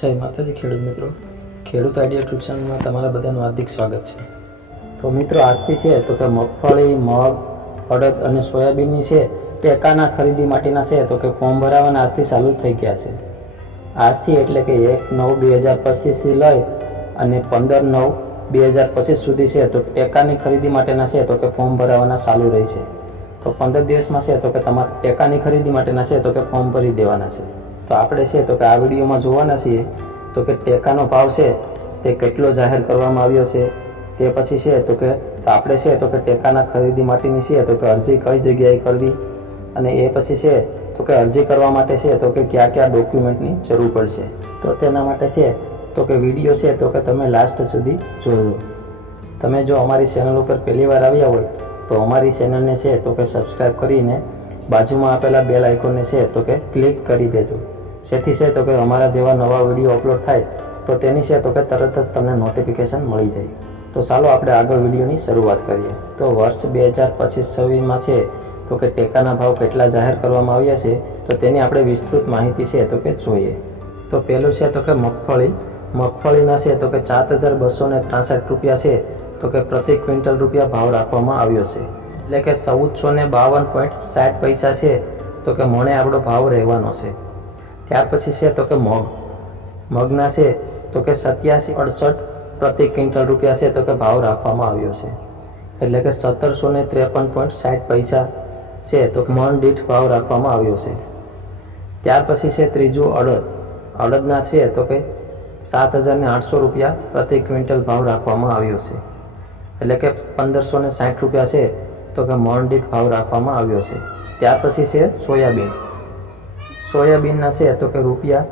જય માતાજી ખેડૂત મિત્રો. ખેડૂત આઈડિયા ટ્યુશનમાં તમારા બધાનું હાર્દિક સ્વાગત છે. તો મિત્રો, આજથી છે, તો કે મગફળી, મગ, અડદ અને સોયાબીનની છે ટેકાના ખરીદી માટેના છે, તો કે ફોર્મ ભરાવાના આજથી ચાલુ થઈ ગયા છે. આજથી એટલે કે એક નવ બે હજાર પચીસથી લઈ અને પંદર નવ બે હજાર પચીસ સુધી છે, તો ટેકાની ખરીદી માટેના છે, તો કે ફોર્મ ભરાવાના ચાલુ રહે છે. તો પંદર દિવસમાં છે, તો કે તમારે ટેકાની ખરીદી માટેના છે, તો કે ફોર્મ ભરી દેવાના છે. તો આપણે છે તો કે આ વિડીયોમાં જોવાના છીએ તો કે ટેકાનો ભાવ છે તે કેટલો જાહેર કરવામાં આવ્યો છે તે પછી છે તો કે તો આપણે છે તો કે ટેકાના ખરીદી માટેની છે તો કે અરજી કઈ જગ્યાએ કરવી અને એ પછી છે તો કે અરજી કરવા માટે છે તો કે કયા કયા ડોક્યુમેન્ટની જરૂર પડશે તો તેના માટે છે તો કે વીડિયો છે તો કે તમે લાસ્ટ સુધી જોજો તમે જો અમારી ચેનલ ઉપર પહેલી વાર આવ્યા હોય તો અમારી ચેનલને છે તો કે સબસ્ક્રાઈબ કરીને બાજુમાં આપેલા બેલ આઇકોનને છે તો કે ક્લિક કરી દેજો જેથી છે તો કે અમારા જેવા નવા વીડિયો અપલોડ થાય, તો તેની છે તો કે તરત જ તમને નોટિફિકેશન મળી જાય. તો ચાલો આપણે આગળ વિડીયોની શરૂઆત કરીએ. તો વર્ષ બે હજાર પચીસ છવ્વીસમાં છે, તો કે ટેકાના ભાવ કેટલા જાહેર કરવામાં આવ્યા છે, તો તેની આપણે વિસ્તૃત માહિતી છે તો કે જોઈએ. તો પહેલું છે તો કે મગફળી, મગફળીના છે તો કે સાત હજાર બસો ને ત્રાસઠ રૂપિયા છે, તો કે પ્રતિ ક્વિન્ટલ રૂપિયા ભાવ રાખવામાં આવ્યો છે. એટલે કે ચૌદસો ને બાવન પોઈન્ટ સાઠ પૈસા છે, તો કે મણે આપણો ભાવ રહેવાનો છે. ત્યાર પછી છે તો કે મગ. મગના છે તો કે સત્યાસી અડસઠ પ્રતિ ક્વિન્ટલ રૂપિયા છે તો કે ભાવ રાખવામાં આવ્યો છે. એટલે કે સત્તરસો ને ત્રેપન પોઈન્ટ સાઠ પૈસા છે તો મણ દીઠ ભાવ રાખવામાં આવ્યો છે. ત્યાર પછી છે ત્રીજું અડદ. અડદના છે તો કે સાત હજારને આઠસો રૂપિયા પ્રતિ ક્વિન્ટલ ભાવ રાખવામાં આવ્યો છે. એટલે કે પંદરસો ને સાઠ રૂપિયા છે તો કે મણ દીઠ ભાવ રાખવામાં આવ્યો છે. ત્યાર પછી છે સોયાબીન. સોયાબીનના છે તો કે રૂપિયા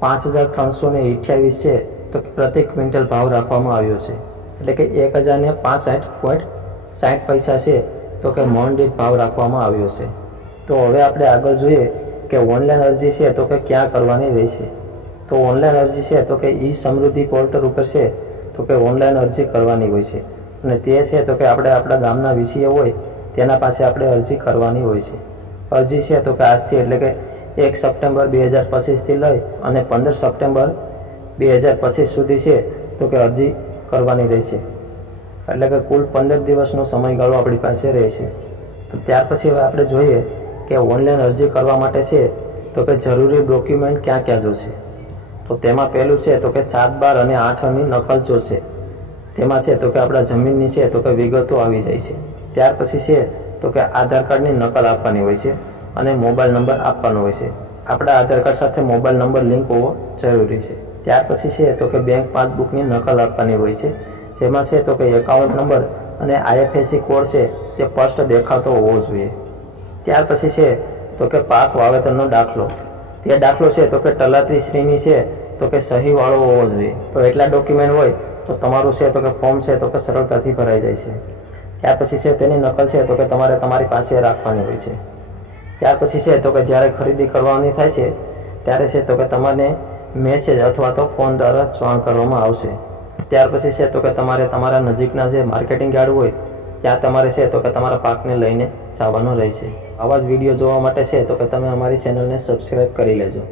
પાંચ હજાર ત્રણસો ને અઠ્યાવીસ છે તો કે પ્રતિ ક્વિન્ટલ ભાવ રાખવામાં આવ્યો છે. એટલે કે એક હજાર ને પાસઠ પોઈન્ટ સાઠ પૈસા છે તો કે મણ ભાવ રાખવામાં આવ્યો છે. તો હવે આપણે આગળ જોઈએ કે ઓનલાઈન અરજી છે તો કે ક્યાં કરવાની રહેશે. તો ઓનલાઈન અરજી છે તો કે ઈ સમૃદ્ધિ પોર્ટલ ઉપર છે તો કે ઓનલાઈન અરજી કરવાની હોય છે. અને તે છે તો કે આપણે આપણા ગામના વિષય હોય તેના પાસે આપણે અરજી કરવાની હોય છે. અરજી છે તો કે આજથી એટલે કે એક સપ્ટેમ્બર બે હજાર પચીસથી લઈ અને પંદર સપ્ટેમ્બર બે હજાર પચીસ સુધી છે તો કે અરજી કરવાની રહેશે. એટલે કે કુલ પંદર દિવસનો સમયગાળો આપણી પાસે રહેશે. તો ત્યાર પછી હવે આપણે જોઈએ કે ઓનલાઈન અરજી કરવા માટે છે તો કે જરૂરી ડોક્યુમેન્ટ ક્યાં ક્યાં જોશે. તો તેમાં પહેલું છે તો કે સાત, બાર અને આઠની નકલ જોશે. તેમાં છે તો કે આપણા જમીનની છે તો કે વિગતો આવી જાય છે. ત્યાર પછી છે તો કે આધાર કાર્ડની નકલ આપવાની હોય છે. અને મોબાઈલ નંબર આપવાનો હોય છે. આપણા આધાર કાર્ડ સાથે મોબાઈલ નંબર લિંક હોવો જરૂરી છે. ત્યાર પછી છે તો કે બેંક પાસબુકની નકલ આપવાની હોય છે. જેમાં છે તો કે એકાઉન્ટ નંબર અને આઈએફએસસી કોડ છે તે સ્પષ્ટ દેખાતો હોવો જોઈએ. ત્યાર પછી છે તો કે પાક વાવેતરનો દાખલો. તે દાખલો છે તો કે તલાત્રી શ્રીની છે તો કે સહીવાળો હોવો જોઈએ. તો એટલા ડોક્યુમેન્ટ હોય તો તમારું છે તો કે ફોર્મ છે તો કે સરળતાથી ભરાઈ જાય છે. ત્યાર પછી છે તેની નકલ છે તો કે તમારે તમારી પાસે રાખવાની હોય છે. ત્યાર પછી છે તો કે જ્યારે ખરીદી કરવાની થાય છે, ત્યારે છે તો કે તમારે મેસેજ અથવા તો ફોન દ્વારા જાણ કરવામાં આવશે. ત્યાર પછી છે તો કે તમારે તમારા નજીકના જે માર્કેટિંગ યાર્ડ હોય, ત્યાં તમારે છે તો કે તમારા પાકને લઈને જવાનું રહેશે. આવા જ વીડિયો જોવા માટે છે તો કે તમે અમારી ચેનલને સબસ્ક્રાઈબ કરી લેજો.